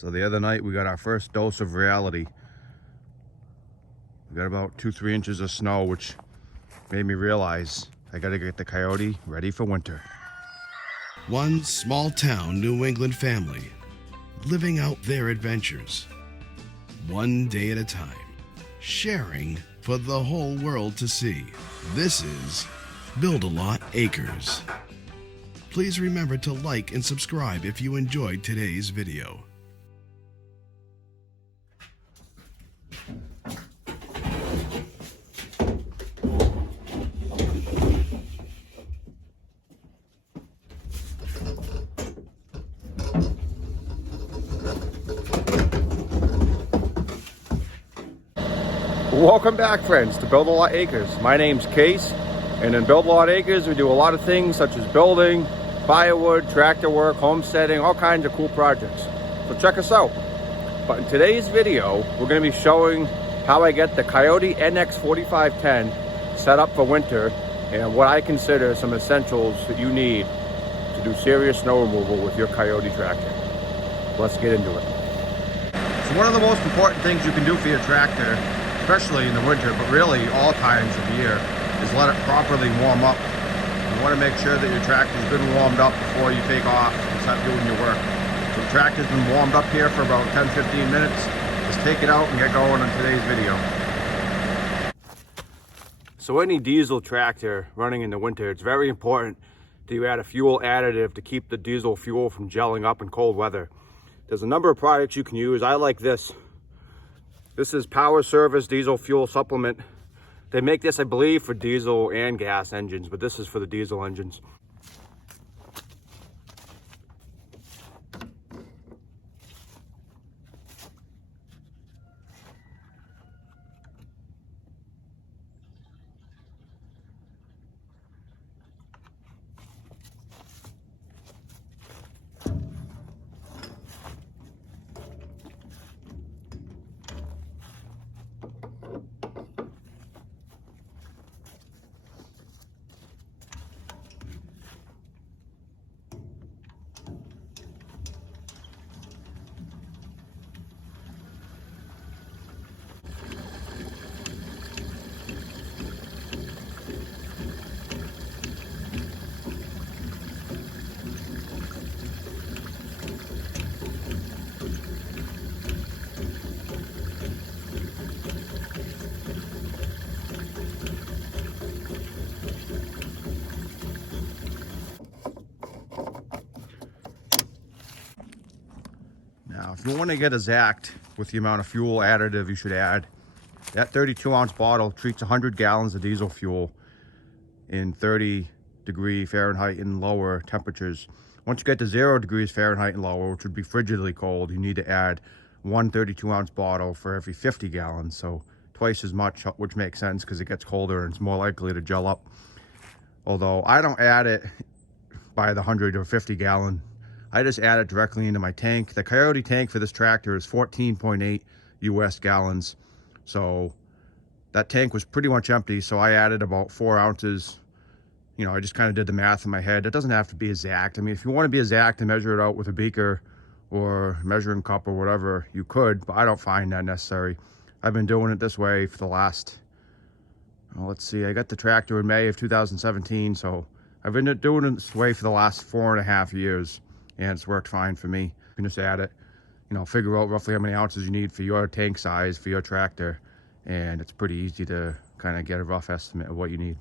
So the other night we got our first dose of reality. We got about 2-3 inches of snow, which made me realize I gotta get the Kioti ready for winter. One small town New England family living out their adventures, one day at a time, sharing for the whole world to see. This is Build-A-Lot Acres. Please remember to like and subscribe if you enjoyed today's video. Welcome back, friends, to Build-A-Lot Acres. My name's Case, and in Build-A-Lot Acres we do a lot of things such as building, firewood, tractor work, homesteading, all kinds of cool projects. So check us out. But in today's video, we're going to be showing how I get the Kioti NX 4510 set up for winter and what I consider some essentials that you need to do serious snow removal with your Kioti tractor. Let's get into it. So one of the most important things you can do for your tractor, especially in the winter, but really all times of year, is let it properly warm up. You want to make sure that your tractor's been warmed up before you take off and start doing your work. So the tractor's been warmed up here for about 10-15 minutes. Let's take it out and get going on today's video. So any diesel tractor running in the winter, it's very important that you add a fuel additive to keep the diesel fuel from gelling up in cold weather. There's a number of products you can use. I like this. This is Power Service Diesel Fuel Supplement. They make this, I believe, for diesel and gas engines, but this is for the diesel engines. Now, if you want to get exact with the amount of fuel additive you should add, that 32-ounce bottle treats 100 gallons of diesel fuel in 30-degree Fahrenheit and lower temperatures. Once you get to 0 degrees Fahrenheit and lower, which would be frigidly cold, you need to add one 32-ounce bottle for every 50 gallons, so twice as much, which makes sense because it gets colder and it's more likely to gel up. Although I don't add it by the 100 or 50 gallon. I just add it directly into my tank. The Kioti tank for this tractor is 14.8 US gallons. So that tank was pretty much empty. So I added about 4 ounces. You know, I just kind of did the math in my head. It doesn't have to be exact. I mean, if you want to be exact and measure it out with a beaker or measuring cup or whatever, you could, but I don't find that necessary. I've been doing it this way for the last, well, let's see, I got the tractor in May of 2017. So I've been doing it this way for the last 4.5 years. And it's worked fine for me. You can just add it, you know, figure out roughly how many ounces you need for your tank size, for your tractor. And it's pretty easy to kind of get a rough estimate of what you need.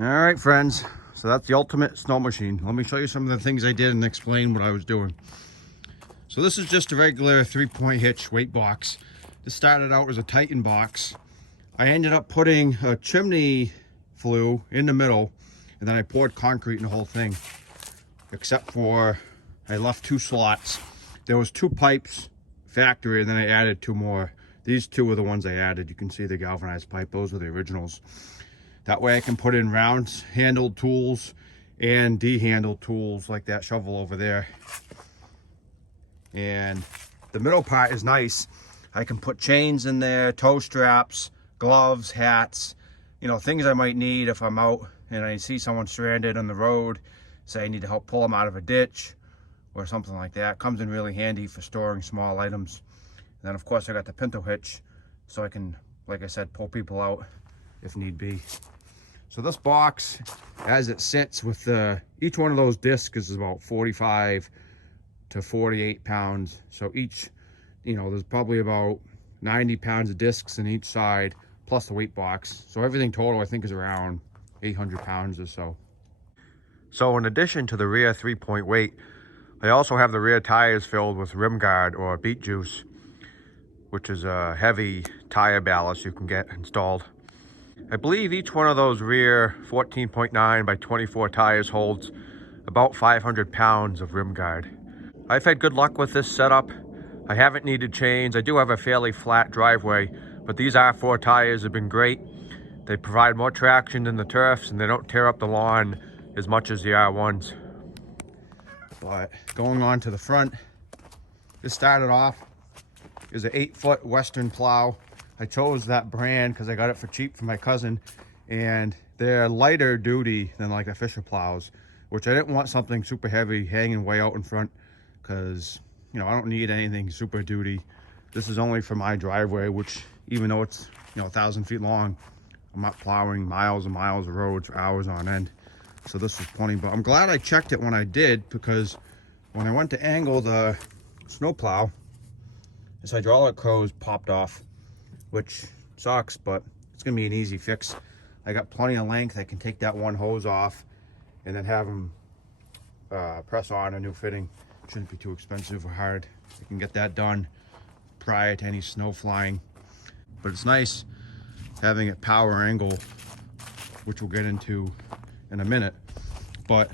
All right, friends. So that's the ultimate snow machine. Let me show you some of the things I did and explain what I was doing. So this is just a regular 3-point hitch weight box. This started out as a Titan box. I ended up putting a chimney flue in the middle, and then I poured concrete in the whole thing. Except for, I left 2 slots. There was 2 pipes factory, and then I added 2 more. These 2 are the ones I added. You can see the galvanized pipe. Those are the originals. That way I can put in round handled tools and D-handled tools like that shovel over there. And the middle part is nice. I can put chains in there, toe straps, gloves, hats, you know, things I might need if I'm out and I see someone stranded on the road, say I need to help pull them out of a ditch or something like that. Comes in really handy for storing small items. And then of course I got the pinto hitch so I can, like I said, pull people out if need be. So this box, as it sits with each one of those discs is about 45 to 48 pounds. So each, you know, there's probably about 90 pounds of discs in each side, plus the weight box. So everything total I think is around 800 pounds or so. So in addition to the rear 3-point weight, I also have the rear tires filled with rim guard or beet juice, which is a heavy tire ballast you can get installed. I believe each one of those rear 14.9 by 24 tires holds about 500 pounds of rim guard. I've had good luck with this setup. I haven't needed chains. I do have a fairly flat driveway, but these R4 tires have been great. They provide more traction than the turfs and they don't tear up the lawn as much as the R1s. But going on to the front, this started off as an 8-foot Western plow. I chose that brand because I got it for cheap from my cousin, and they're lighter duty than like the Fisher plows, which I didn't want something super heavy hanging way out in front because, you know, I don't need anything super duty. This is only for my driveway, which even though it's, you know, 1,000 feet long, I'm not plowing miles and miles of roads for hours on end. So this was plenty, but I'm glad I checked it when I did, because when I went to angle the snow plow, this hydraulic hose popped off, which sucks, but it's gonna be an easy fix. I got plenty of length. I can take that one hose off and then have them press on a new fitting. Shouldn't be too expensive or hard. I can get that done prior to any snow flying. But it's nice having it power angle, which we'll get into in a minute. But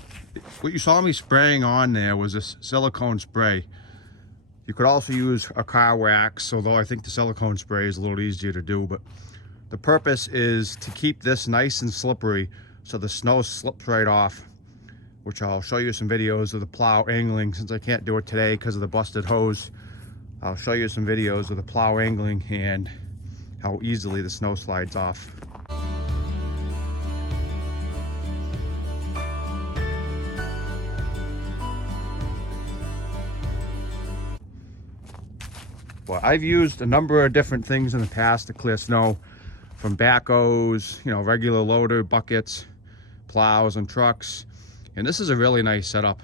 what you saw me spraying on there was this silicone spray. You could also use a car wax, although I think the silicone spray is a little easier to do. But the purpose is to keep this nice and slippery so the snow slips right off, which I'll show you some videos of the plow angling. Since I can't do it today because of the busted hose, I'll show you some videos of the plow angling and how easily the snow slides off. Well, I've used a number of different things in the past to clear snow, from backhoes, you know, regular loader, buckets, plows, and trucks. And this is a really nice setup.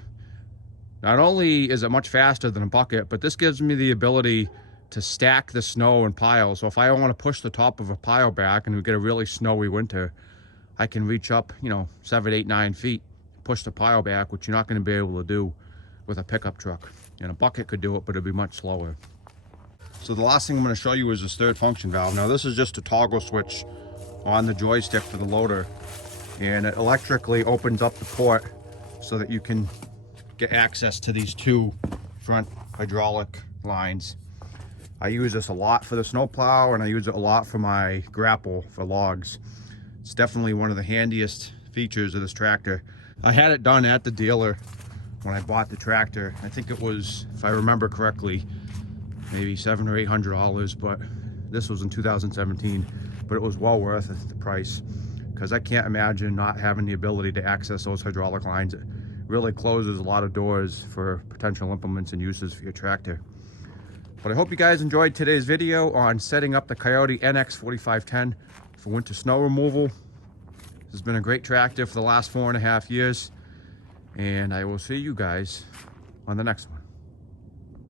Not only is it much faster than a bucket, but this gives me the ability to stack the snow in piles. So if I want to push the top of a pile back and we get a really snowy winter, I can reach up, you know, 7, 8, 9 feet, push the pile back, which you're not going to be able to do with a pickup truck. And a bucket could do it, but it'd be much slower. So the last thing I'm going to show you is this third function valve. Now this is just a toggle switch on the joystick for the loader, and it electrically opens up the port so that you can get access to these 2 front hydraulic lines. I use this a lot for the snowplow, and I use it a lot for my grapple for logs. It's definitely one of the handiest features of this tractor. I had it done at the dealer when I bought the tractor. I think it was, if I remember correctly, maybe $700 or $800, but this was in 2017. But it was well worth the price, because I can't imagine not having the ability to access those hydraulic lines. It really closes a lot of doors for potential implements and uses for your tractor. But I hope you guys enjoyed today's video on setting up the Kioti NX 4510 for winter snow removal. This has been a great tractor for the last 4.5 years, and I will see you guys on the next one.